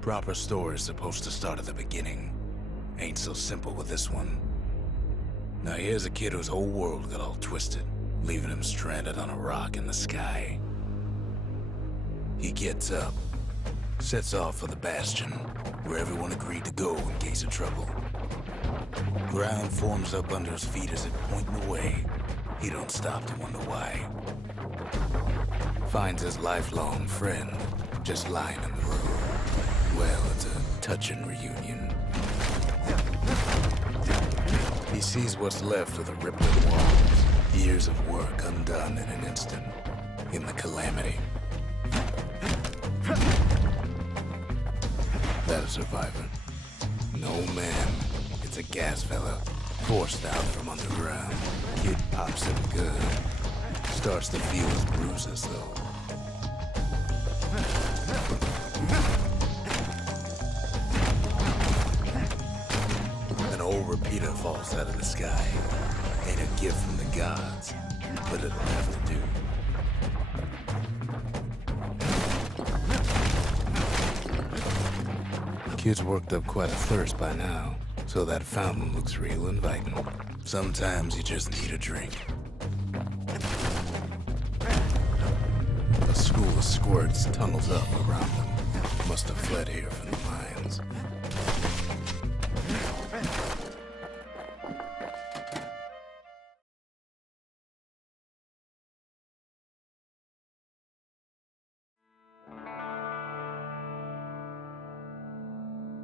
Proper story is supposed to start at the beginning. Ain't so simple with this one. Now here's a kid whose whole world got all twisted, leaving him stranded on a rock in the sky. He gets up, sets off for the Bastion, where everyone agreed to go in case of trouble. Ground forms up under his feet as it pointing away. He don't stop to wonder why. Finds his lifelong friend just lying in the road. Well, it's a touching reunion. He sees what's left of the rippling walls, years of work undone in an instant, in the calamity. That a survivor? No, man. It's a gas fella, forced out from underground. Kid pops him good. Starts to feel his bruises, though. An old repeater falls out of the sky. Ain't a gift from the gods, but it'll have to do. Kid's worked up quite a thirst by now, so that fountain looks real inviting. Sometimes you just need a drink. A school of squirts tunnels up around them. Must have fled here from the mines.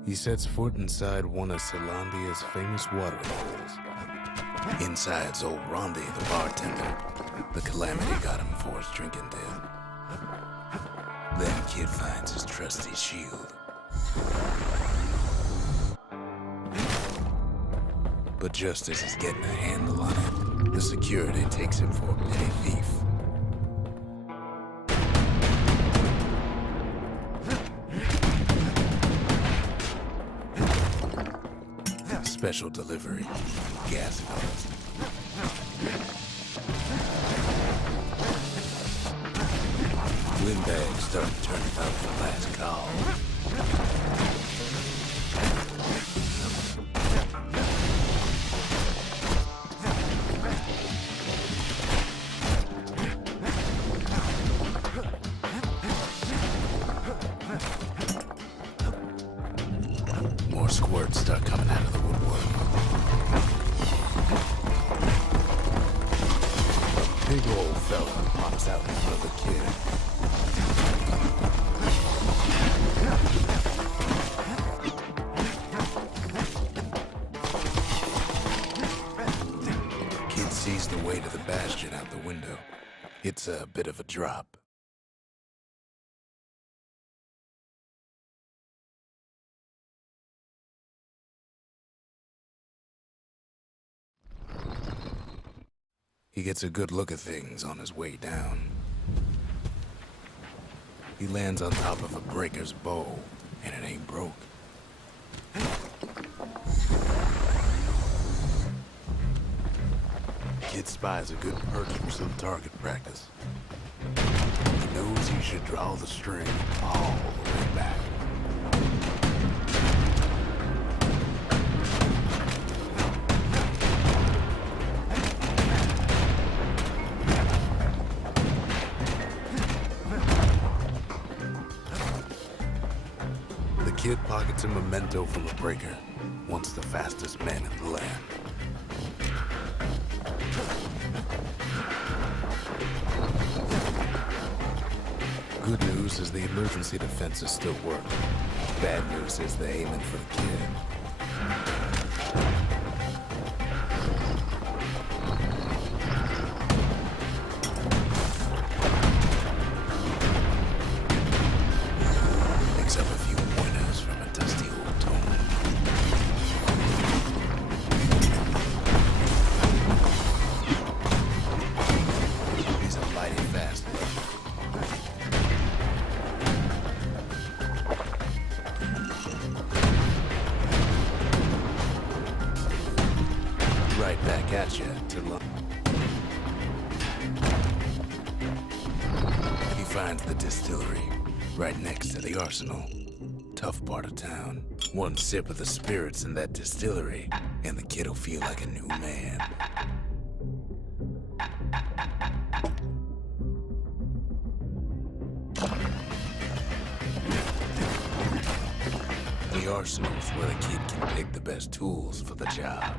He sets foot inside one of Celandia's famous watering holes. Inside's old Rondi, the bartender. The calamity got him for his drinking debt. Then Kid finds his trusty shield. But just as he's getting a handle on it, the security takes him for a petty thief. Special delivery, gas fellas. Windbags start to turn out the last call. More squirts start coming out of the woodwork. Big old fella pops out in front of the kid. Kid sees the way to the Bastion out the window. It's a bit of a drop. He gets a good look at things on his way down. He lands on top of a breaker's bow, and it ain't broke. Kid spies a good perch for some target practice. He knows he should draw the string all the way back. Kid pockets a memento from a breaker, once the fastest man in the land. Good news is the emergency defenses still work. Bad news is they're aiming for the kid. Right back at you to look. He finds the distillery right next to the arsenal. tough part of town. One sip of the spirits in that distillery, and the kid'll feel like a new man. The arsenal's where the kid can pick the best tools for the job.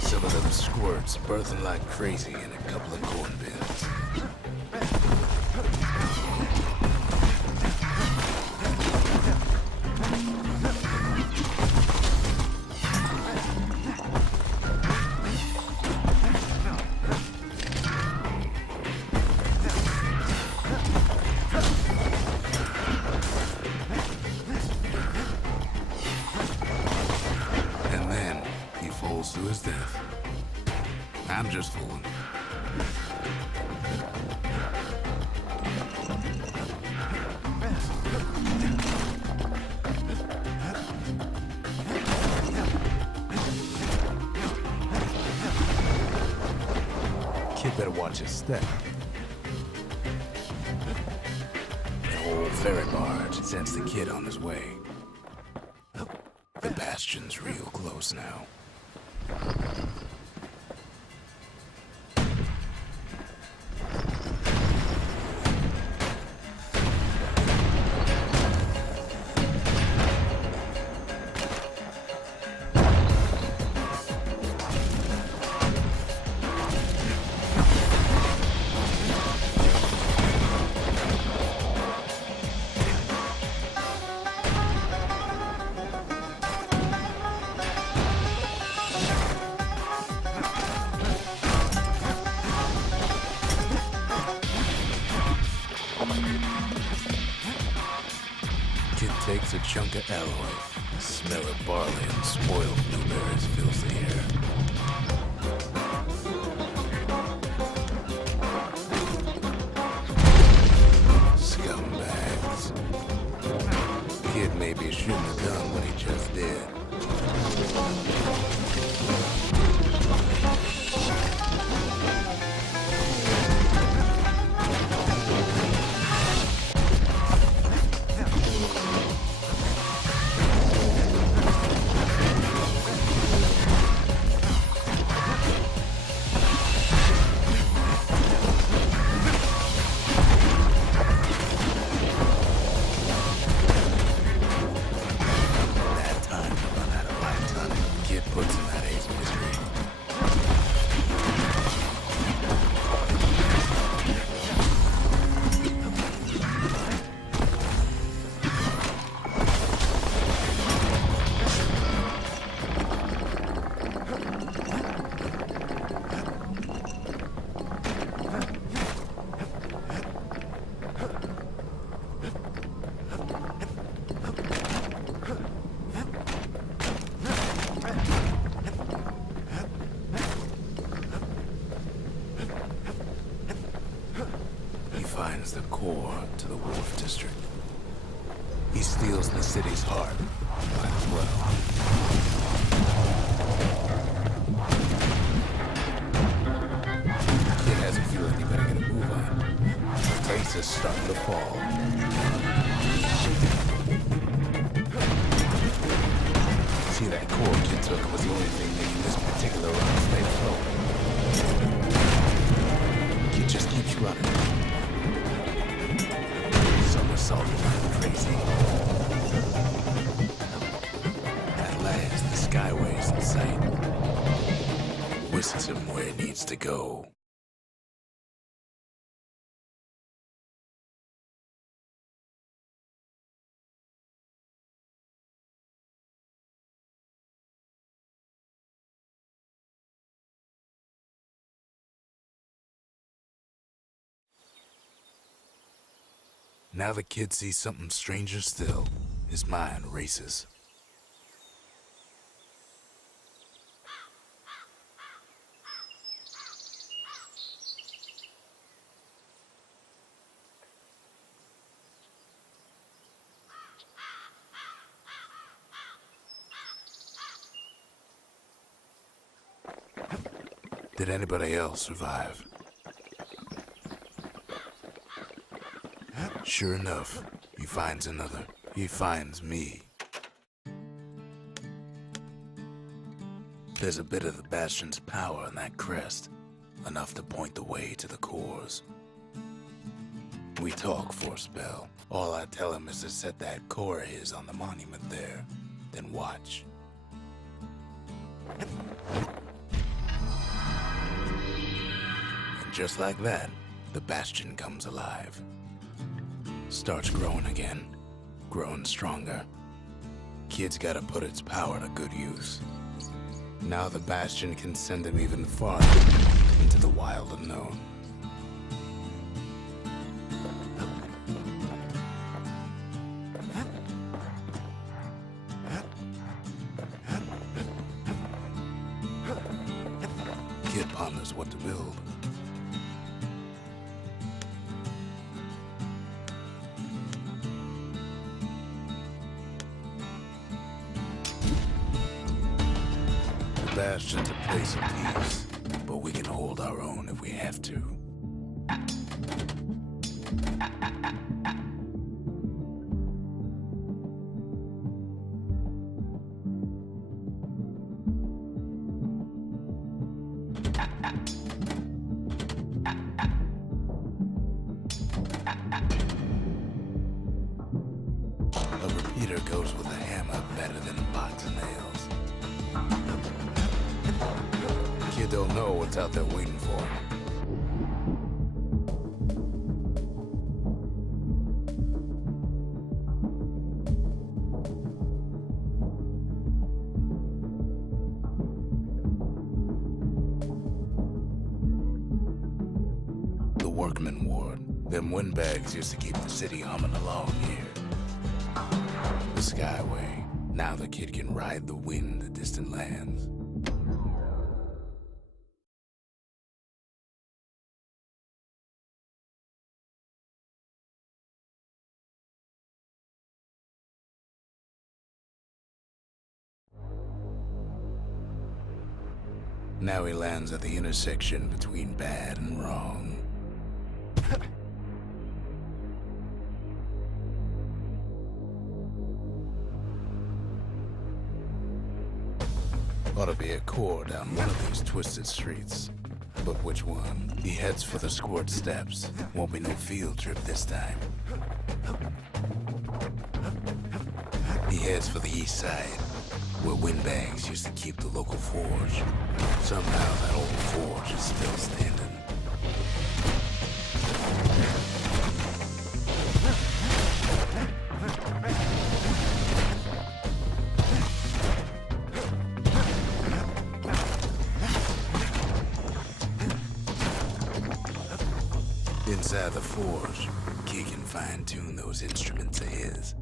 Some of them squirts birthing like crazy in a couple of corn bins. And then he falls to his death. I'm just fooling. Kid better watch his step. An old ferry barge sends the kid on his way. The Bastion's real close now. Kid takes a chunk of alloy. The smell of barley and spoiled blueberries fills the air. Scumbags. Kid maybe shouldn't have done what he just did. Puts him at age of misery. Finds the core to the Wharf District. He steals the city's heart. Might as well. Kid has a feeling he better get a move on. The place is starting to fall. See, that core Kid took was the only thing making this particular run stay afloat. Kid just keeps running. Somersaulting like crazy. At last, the skyway's in sight. Whisks him where he needs to go. Now the kid sees something stranger still. His mind races. Did anybody else survive? Sure enough, he finds another. He finds me. There's a bit of the Bastion's power in that crest, enough to point the way to the cores. We talk for a spell. All I tell him is to set that core of his on the monument there, then watch. And just like that, the Bastion comes alive. Starts growing again, growing stronger. Kid's gotta put its power to good use. Now the Bastion can send him even farther into the wild unknown. Kid ponders what to build. Bastion's a place of peace, but we can hold our own if we have to. A repeater goes with a hammer better than a box of nails. Kid don't know what's out there waiting for him. The Workman Ward. Them windbags used to keep the city humming along here. The Skyway. Now the kid can ride the wind to distant lands. Now he lands at the intersection between bad and wrong. Ought to be a core down one of these twisted streets. But which one? He heads for the squirt steps. Won't be no field trip this time. He heads for the east side, where windbags used to keep the local forge. Somehow that old forge is still standing. Inside the forge, Key can fine-tune those instruments of his.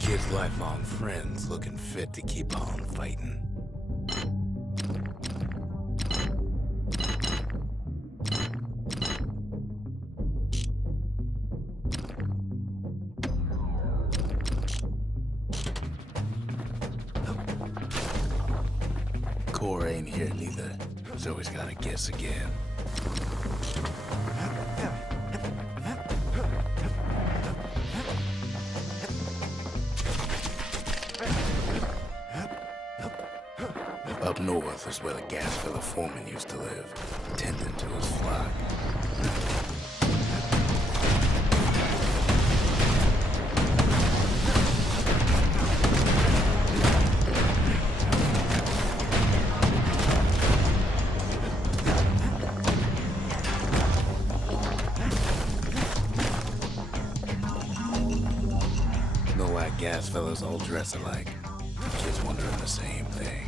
Kid's lifelong friends looking fit to keep on fighting. Core ain't here neither, so he's gotta guess again. Up north is where the gas filler foreman used to live, tending to his flock. No white gas fellas all dress alike. Kids wondering the same thing.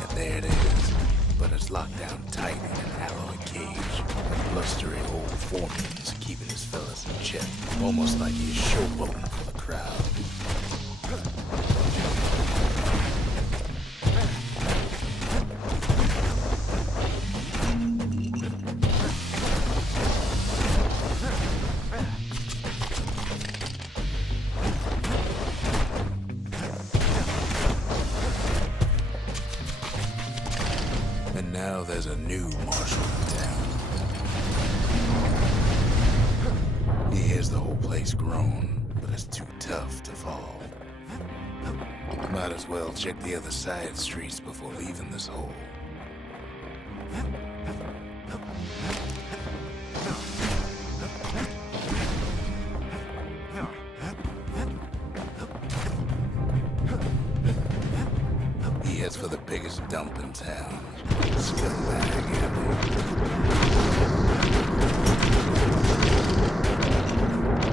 And there it is, but it's locked down tight in an alloy cage. A blustery old foreman is keeping his fellas in check, almost like he's showboating for the crowd. And now there's a new marshal in town. He hears the whole place groan, but it's too tough to fall. Might as well check the other side streets before leaving this hole. He heads for the biggest dump in town. Scumbag.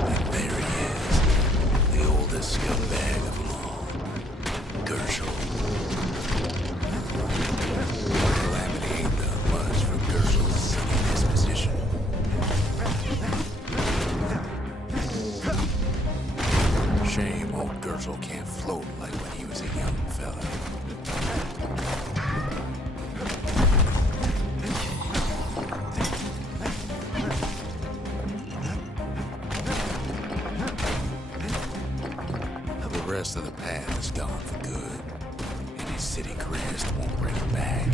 And there he is, the oldest scumbag of them all, Gershel. Calamity ain't done much for Gershel's sunny disposition. Shame old Gershel can't float like when he was a young fella. The rest of the path is gone for good, and his city crest won't bring him back.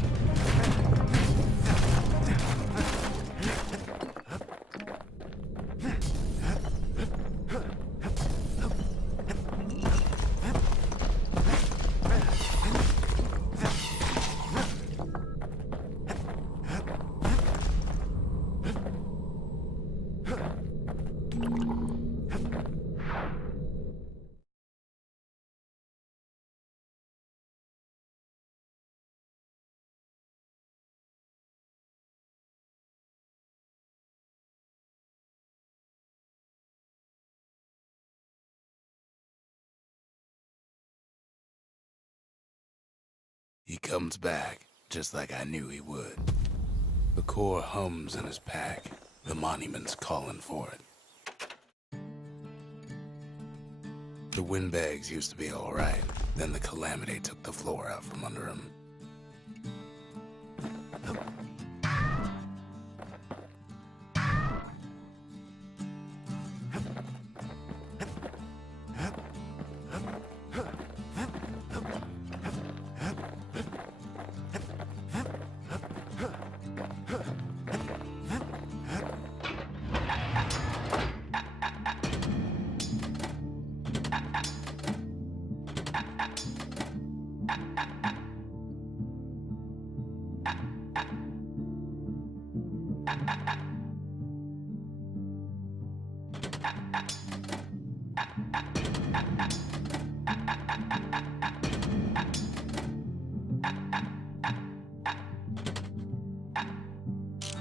He comes back, just like I knew he would. The core hums in his pack. The monument's calling for it. The windbags used to be all right. Then the calamity took the floor out from under him.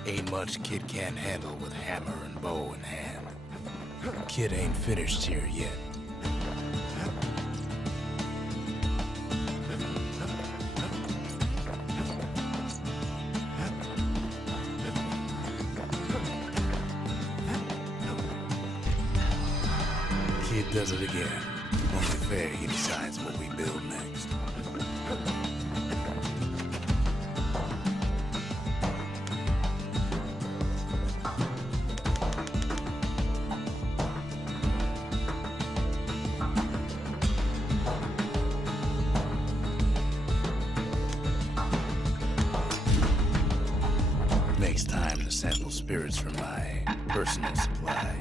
Ain't much Kid can't handle with hammer and bow in hand. Kid ain't finished here yet. Kid does it again. Only fair he decides what we build next. Makes time to sample spirits from my personal supply.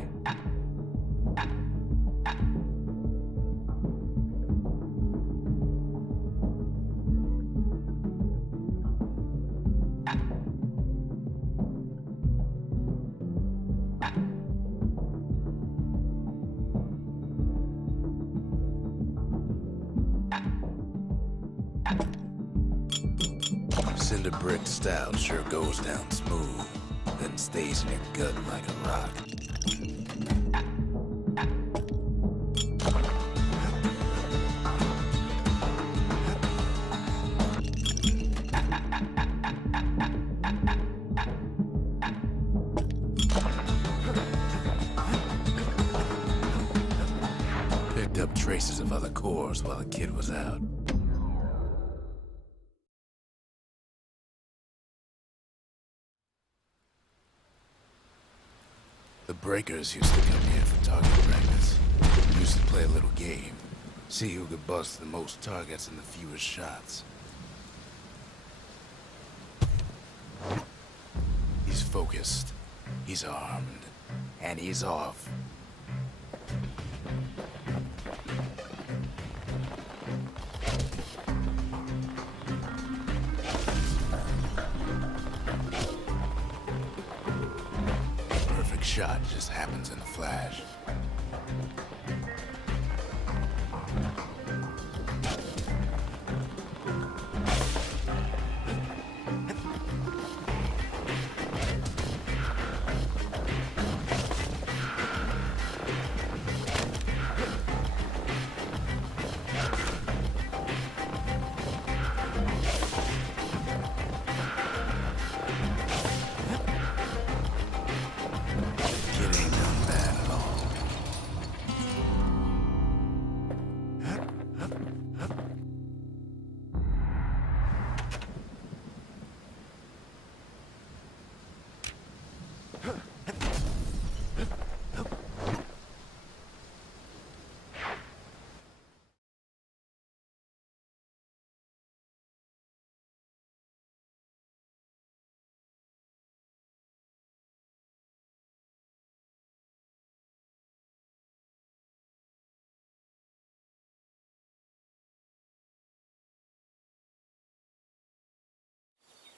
Cinder brick style sure goes down smooth, then stays in your gut like a rock. up traces of other cores while the kid was out. The breakers used to come here for target practice. Used to play a little game. See who could bust the most targets and the fewest shots. He's focused. He's armed. And he's off. Perfect shot just happens in a flash.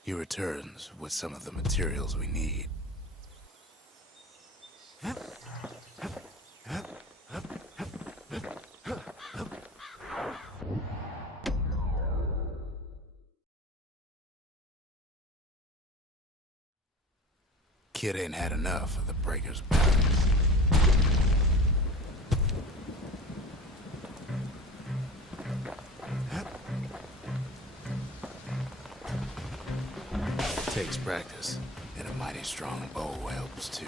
He returns with some of the materials we need. Kid ain't had enough of the breaker's balance. Takes practice, and a mighty strong bow helps too.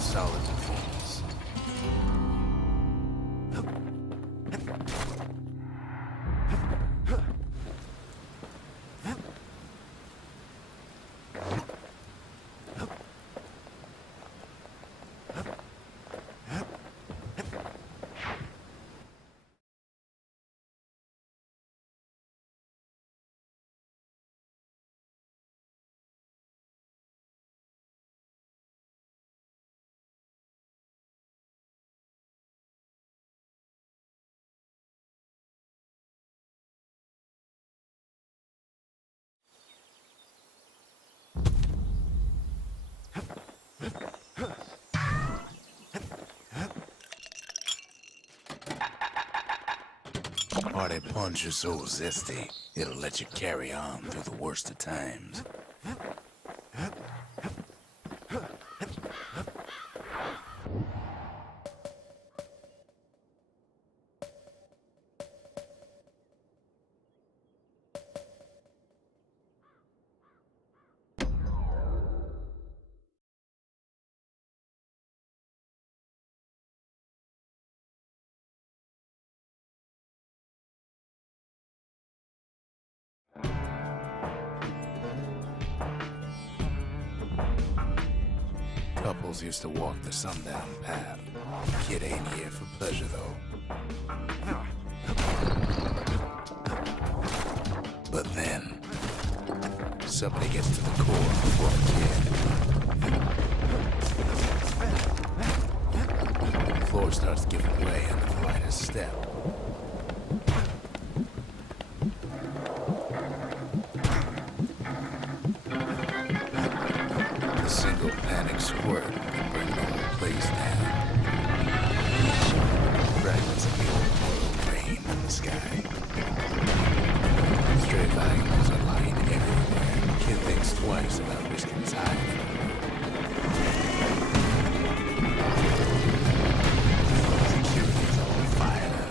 Solid performance. Party punch is so zesty, it'll let you carry on through the worst of times. Couples used to walk the sundown path. Kid ain't here for pleasure, though. But then, somebody gets to the core before the kid. The floor starts giving way under the lightest step. Single panic squirt can bring the whole place down. Fragments of the old world rain. the sky. Stray valuables are lying everywhere. Kid thinks twice about risking his hide. Security's all fired up.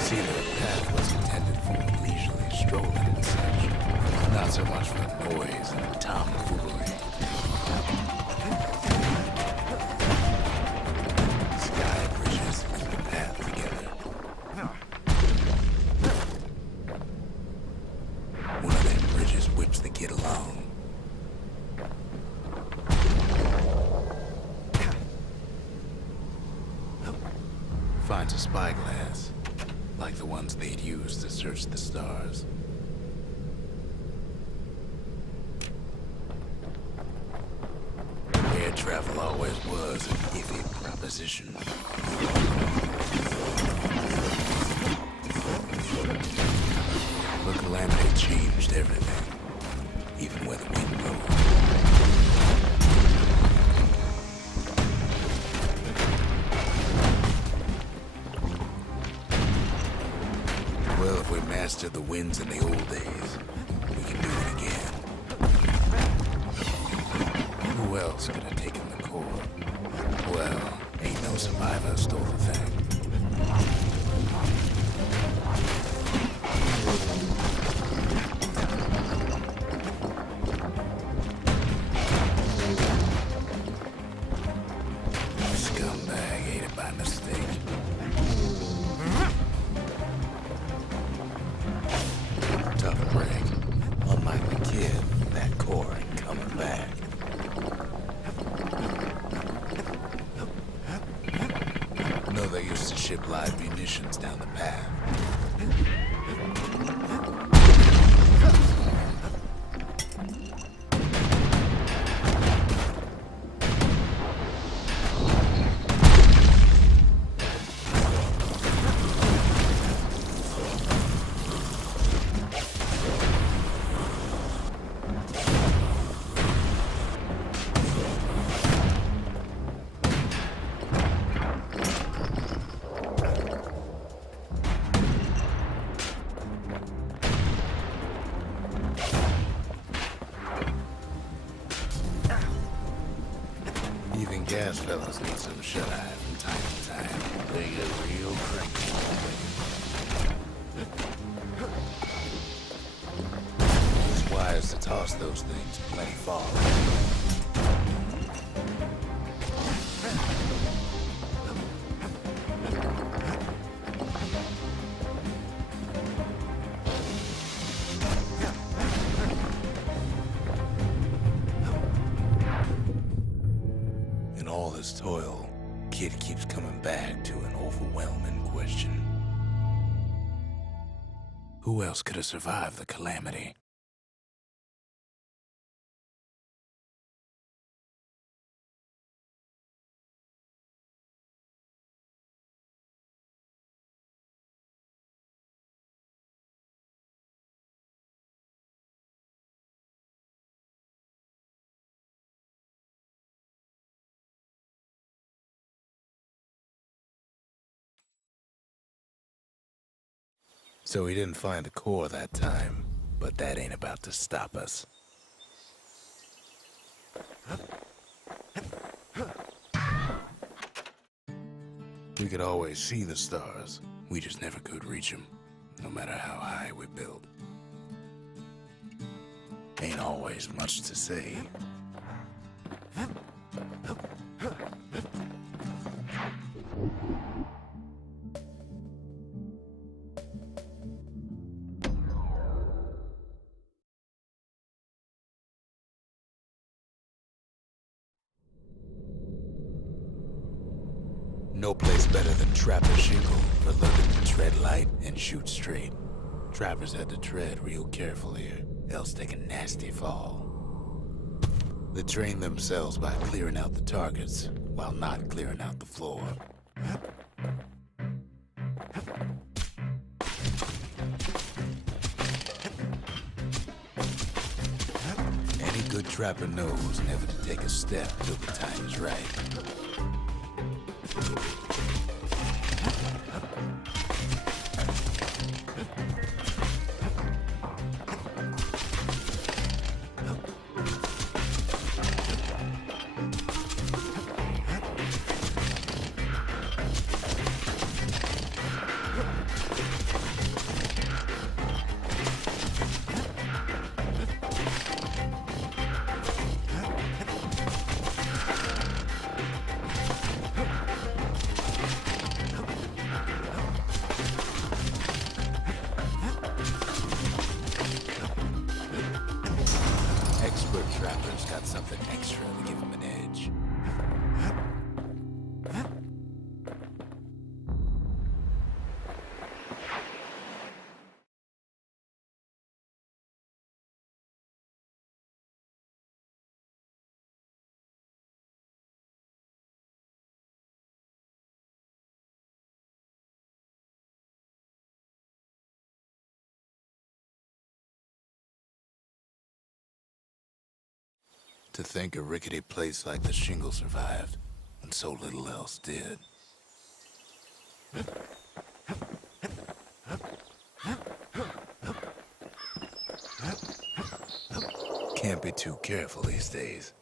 See, the path was intended for leisurely strolling and such. Not so much for noise and tomfoolery. Sky bridges link the path together. One of them bridges whips the kid along. Finds a spyglass, like the ones they'd use to search the stars. Air travel always was an iffy proposition. But Calamity changed everything, even where the wind blows. Well, if we mastered the winds in the old days, we can do it again. Who else could have taken the core? Well, ain't no survivor stole the thing. Scumbag ate it by mistake. Tough break. Unlike the kid, that core ain't coming back. No, they used to ship live munitions down the path. Even gas fellas need some shut-eye from time to time. They get real cranky. It's wise to toss those things plenty far. In all this toil, Kid keeps coming back to an overwhelming question. Who else could have survived the calamity? So we didn't find the core that time, but that ain't about to stop us. We could always see the stars, we just never could reach them, no matter how high we built. Ain't always much to say. No place better than Trapper's Shingle for learning to tread light and shoot straight. Trappers had to tread real careful here, else take a nasty fall. They train themselves by clearing out the targets, while not clearing out the floor. Any good trapper knows never to take a step till the time is right. Trapper's got something extra to give him an edge. To think a rickety place like the Shingle survived, when so little else did. Can't be too careful these days.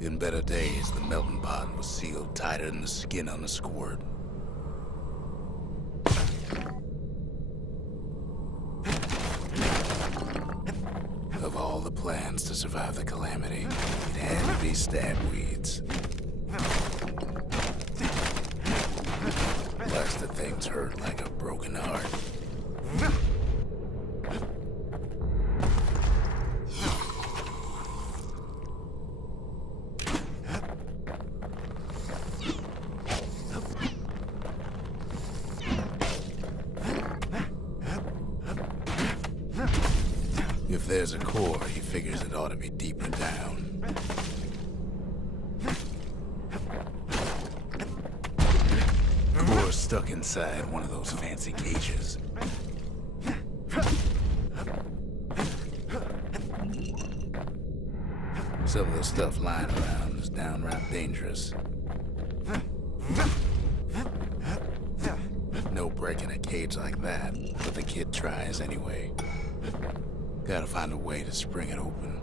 In better days, the melting pot was sealed tighter than the skin on a squirt. Of all the plans to survive the calamity, it had to be stabweeds. Blasted things hurt like a broken heart. If there's a core, he figures it ought to be deeper down. Core's stuck inside one of those fancy cages. Some of the stuff lying around is downright dangerous. No breaking a cage like that, but the kid tries anyway. Gotta find a way to spring it open.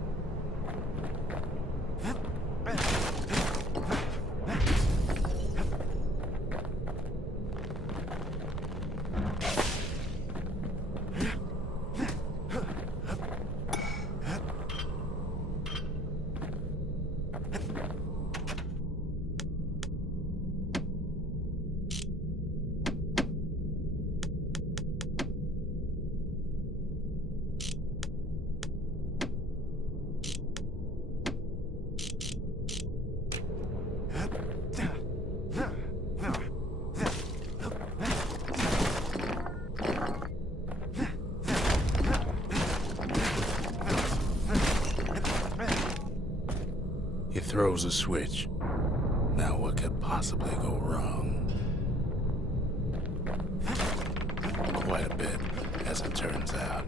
He throws a switch. Now what could possibly go wrong? Quite a bit, as it turns out.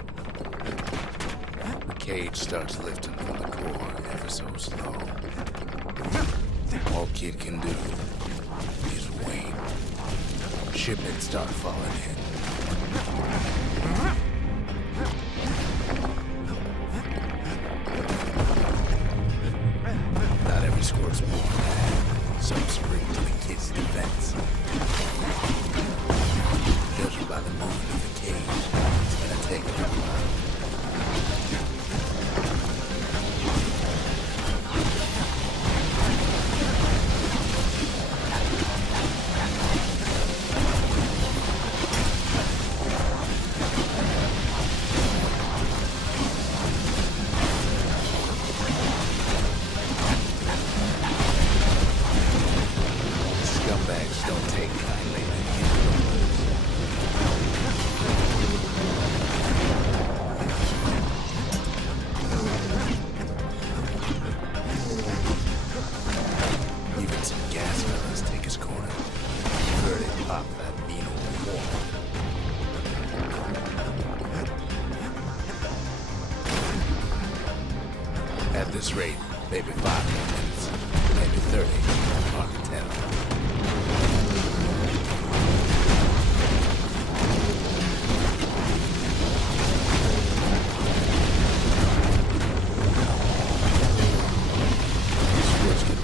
The cage starts lifting from the core ever so slow. All Kid can do is wait. Shipments start falling in. Not every squirt's born. Some spring this rate, maybe 5 more minutes, maybe 30. Hard to tell.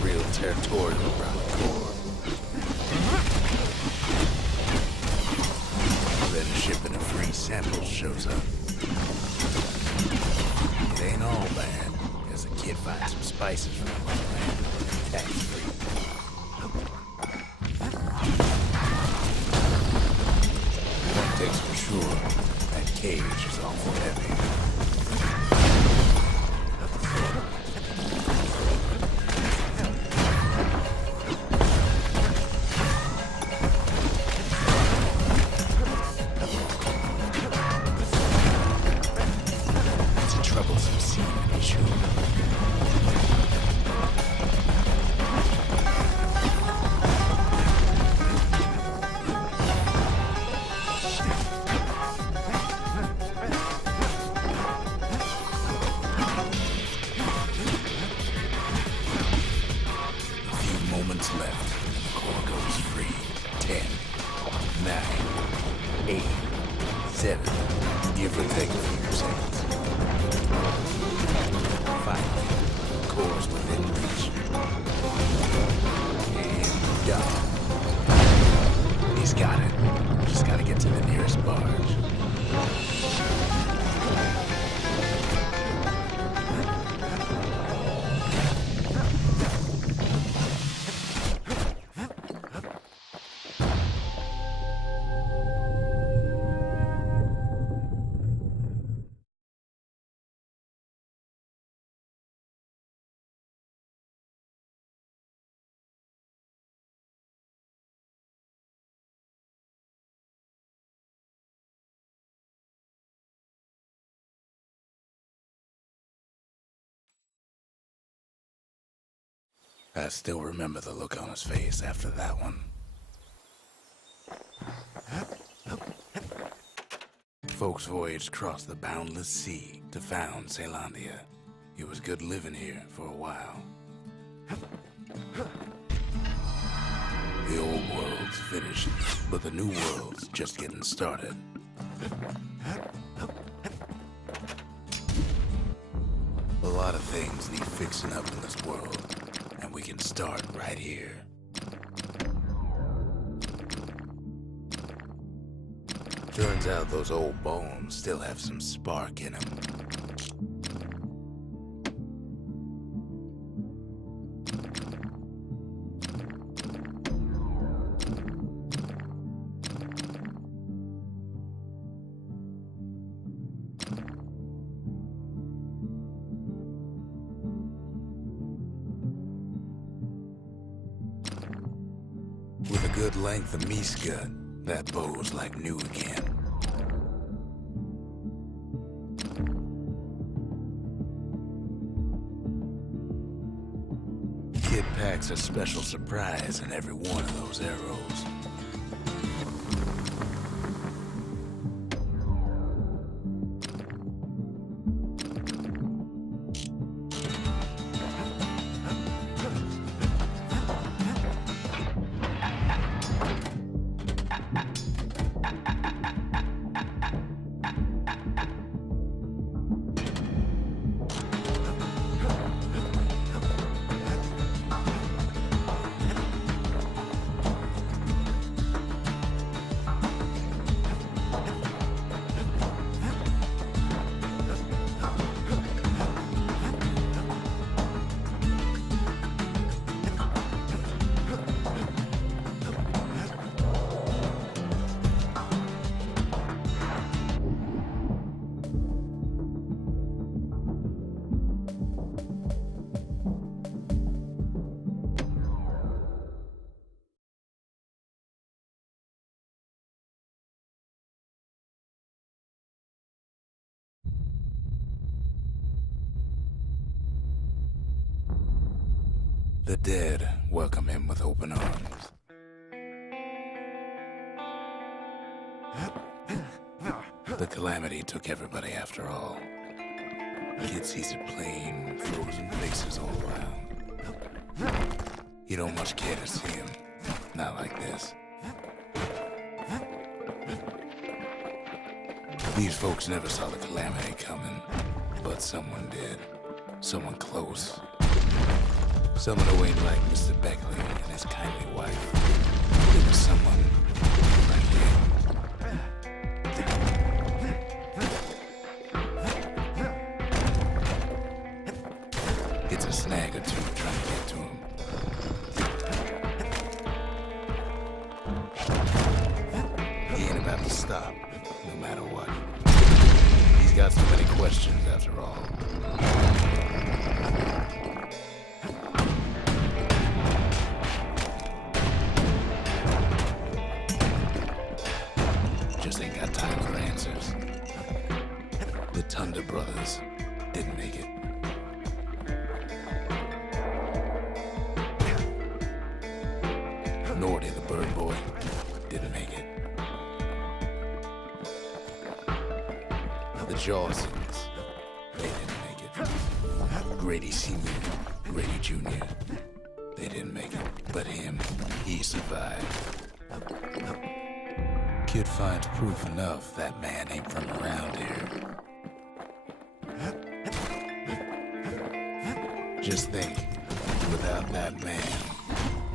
Real territorial around the core. Then shipping a free sample shows up. It ain't all bad, as a kid finds some spices from the land, tax-free. One thing's for sure, that cage is awful heavy. I still remember the look on his face after that one. Folks voyaged across the boundless sea to found Caelondia. It was good living here for a while. The old world's finished, but the new world's just getting started. A lot of things need fixing up in this world, and we can start right here. Turns out those old bones still have some spark in them. With a good length of Miska, that bow's like new again. Kid packs a special surprise in every one of those arrows. The dead welcome him with open arms. The calamity took everybody after all. Kid sees it plain, frozen faces all around. You don't much care to see him. Not like this. These folks never saw the calamity coming, but someone did. Someone close. Someone who ain't like Mr. Beckley and his kindly wife. It was someone like him. It's a snag or two trying to get to him. He ain't about to stop, no matter what. He's got so many questions after all. Just ain't got time for answers. The Thunder brothers didn't make it. Nor did the Bird Boy. Didn't make it. The Jawsons. They didn't make it. Grady Sr., Grady Jr. They didn't make it. But him, he survived. Kid finds proof enough that man ain't from around here. Just think, without that man,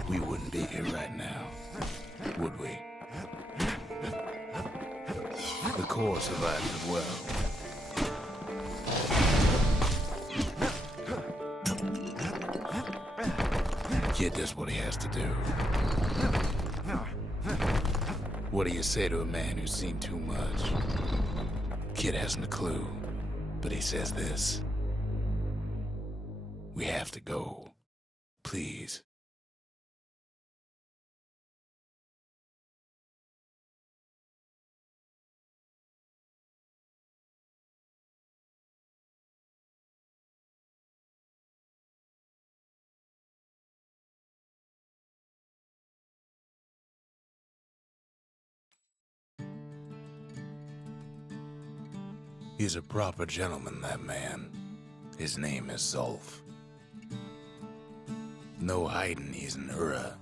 we wouldn't be here right now, would we? The Corps survived as well. Kid does what he has to do. What do you say to a man who's seen too much? Kid hasn't a clue, but he says this. We have to go. Please. He's a proper gentleman, that man. His name is Zolf. No hiding he's an Ura.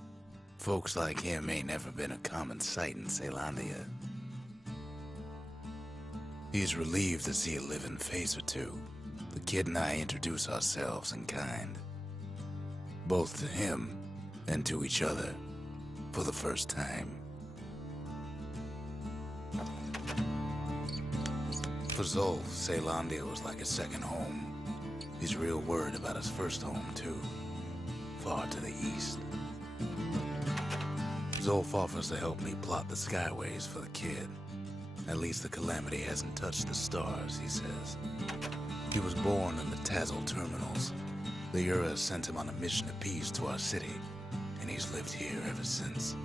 Folks like him ain't never been a common sight in Caelondia. He's relieved to see a living face or two. The kid and I introduce ourselves in kind. Both to him and to each other for the first time. For Zolf, Caelondia was like a second home. He's real worried about his first home, too. Far to the east. Zolf offers to help me plot the skyways for the kid. At least the calamity hasn't touched the stars, he says. He was born in the Tazzle terminals. The Ura sent him on a mission of peace to our city, and he's lived here ever since.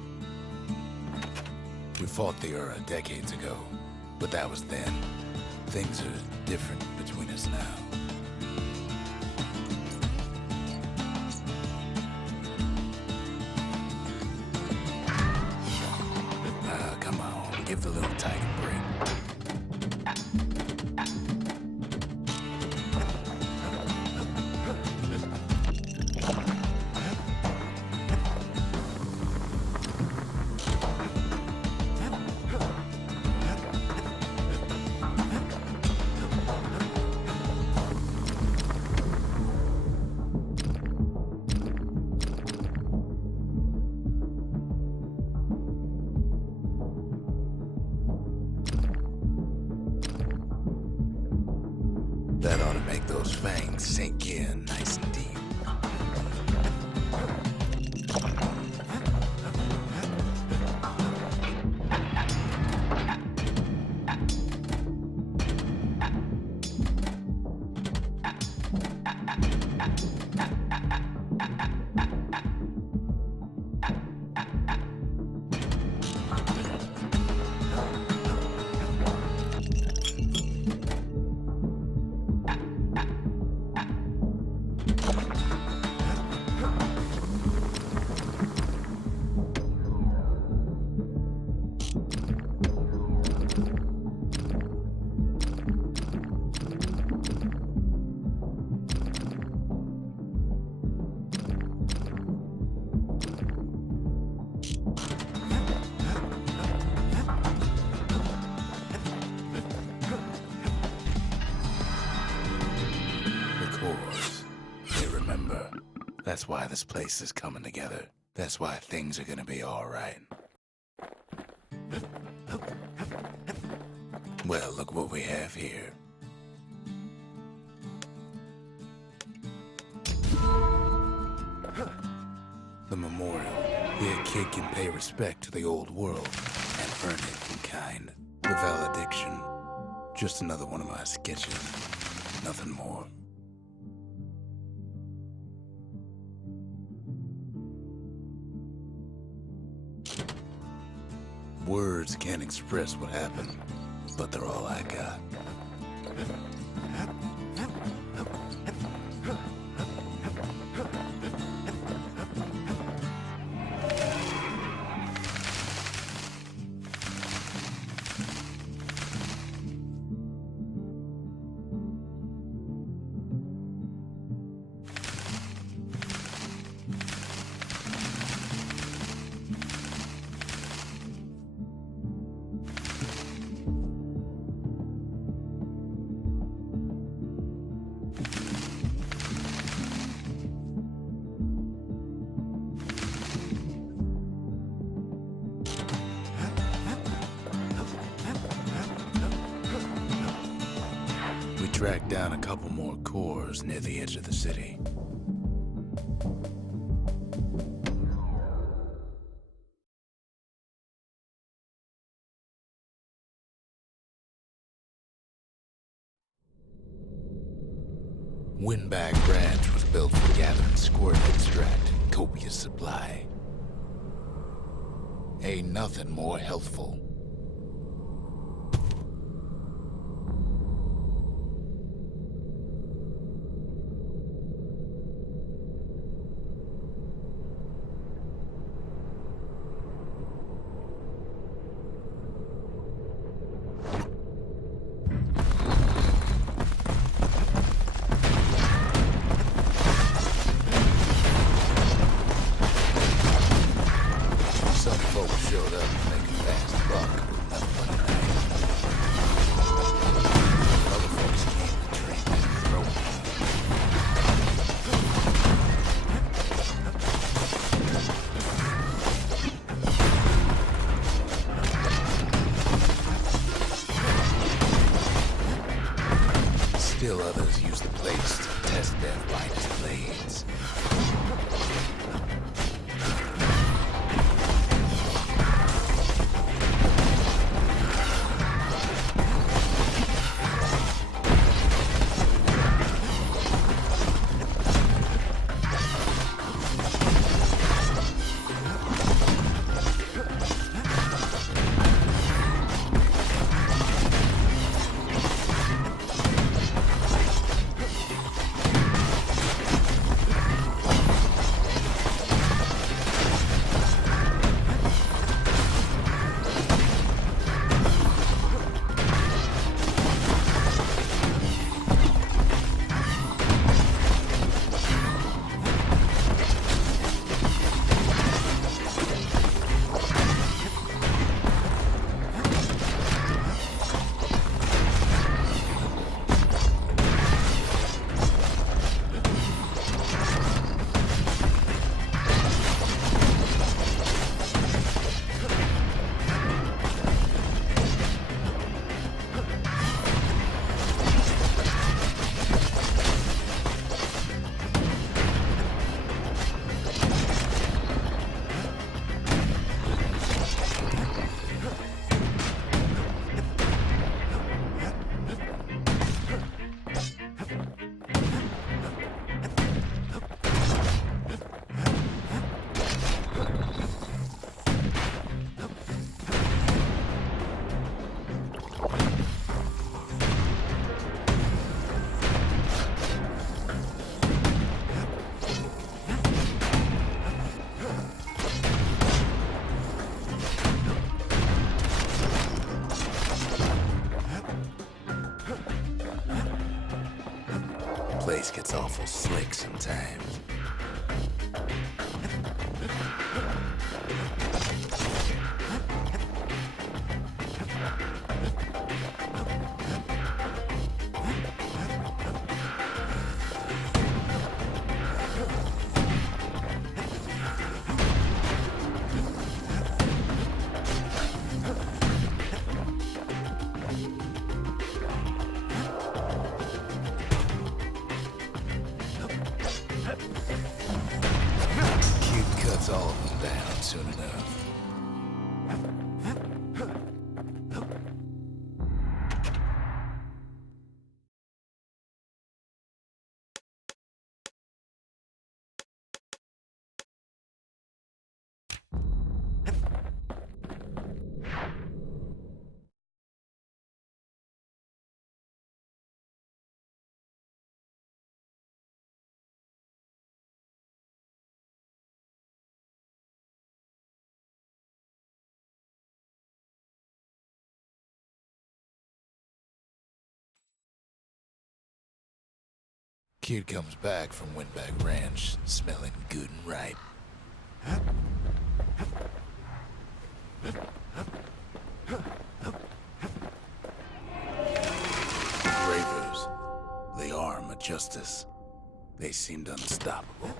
We fought the Ura decades ago, but that was then. Things are different between us now. Come on, give the little tiger a break. That ought to make those fangs sink in nice and deep. That's why this place is coming together. That's why things are gonna be alright. Well, look what we have here. The memorial. Here a kid can pay respect to the old world and earn it in kind. The valediction. Just another one of my sketches. Nothing more. Words can't express what happened, but they're all I got. Track down a couple more cores near the edge of the city. Windbag Ranch was built for gathering squirt extract in copious supply. Ain't nothing more healthful. Showed up to make a fast buck with nothing but a knife. Other folks came to drink and throw them. Still others use the place to test their finest blades. Place gets awful slick sometimes. Kid comes back from Windbag Ranch, smelling good and ripe. Bravers, the arm of justice. They seemed unstoppable.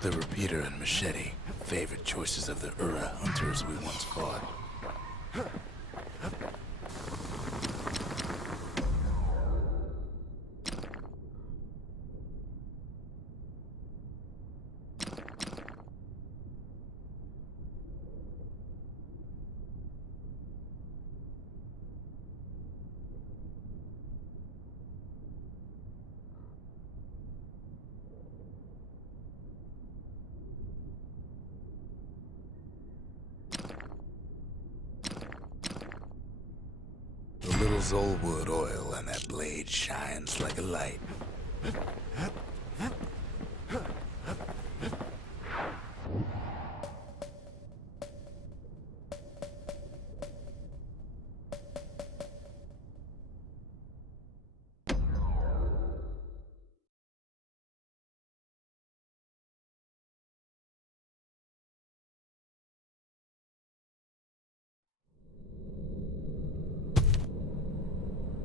The repeater and machete, favorite choices of the Ura hunters we once fought. A little Zolwood oil and that blade shines like a light.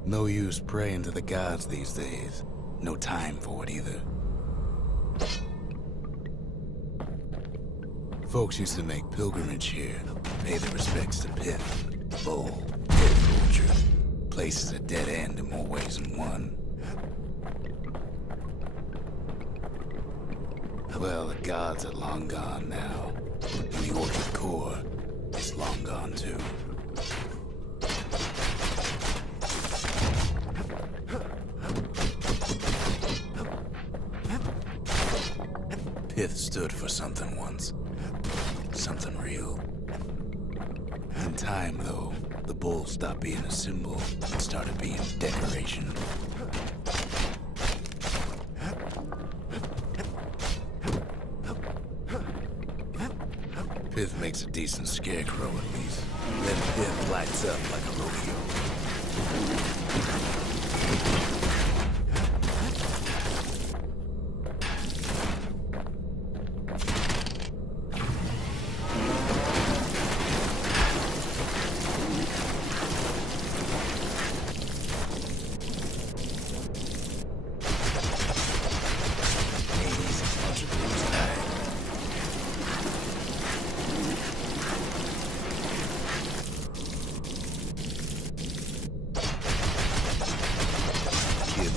No use praying to the gods these days. No time for it either. Folks used to make pilgrimage here, pay their respects to Pith, the bull, head vulture. Place is a dead end in more ways than one. Well, the gods are long gone now, and the Orchard Core is long gone too. Pith stood for something once. Something real. In time, though, the bull stopped being a symbol and started being decoration. Pith makes a decent scarecrow at least. Then Pith lights up like a rodeo.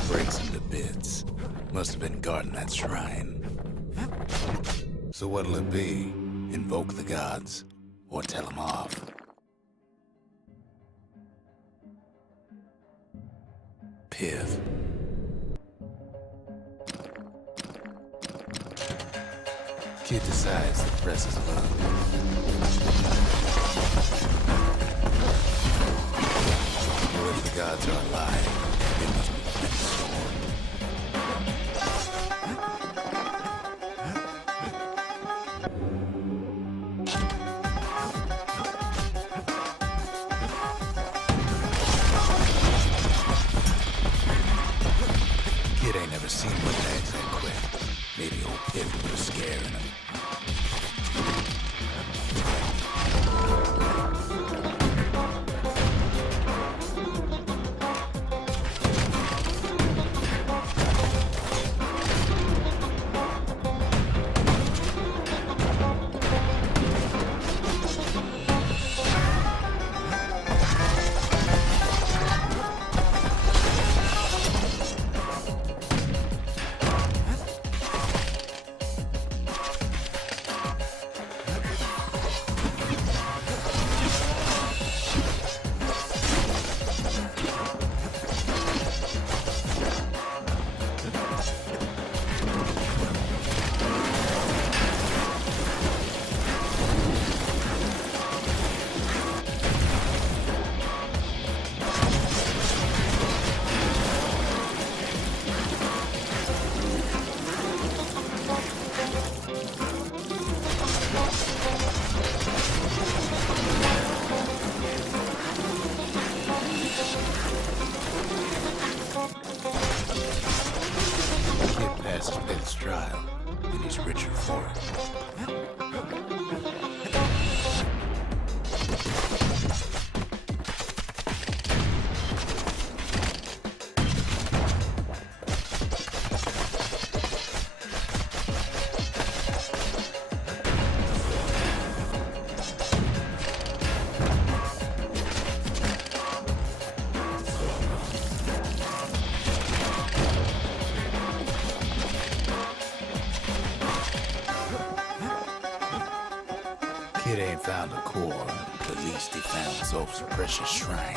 Breaks him to bits. Must have been guarding that shrine. So what'll it be? Invoke the gods? Or tell them off? Pith. Kid decides the press is love. Well, if the gods are alive, it must be Kid ain't never seen windbags that quick. Maybe old Pith put a scare in him. trial, and he's richer for it. Kid ain't found a core, at least he found Zolf's precious shrine.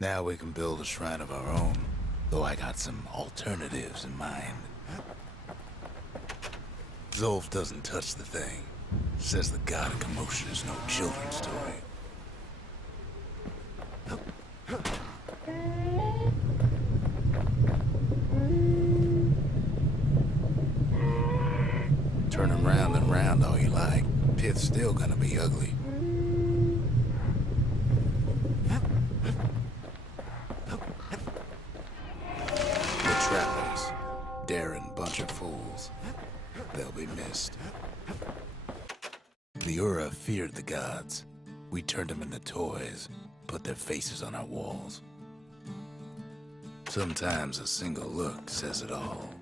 Now we can build a shrine of our own, though I got some alternatives in mind. Zolf doesn't touch the thing. Says the god of commotion is no children's toy. Turn him round and round all you like. Pit's still gonna be ugly. Trappers, daring bunch of fools. They'll be missed. The Ura feared the gods. We turned them into toys, put their faces on our walls. Sometimes a single look says it all.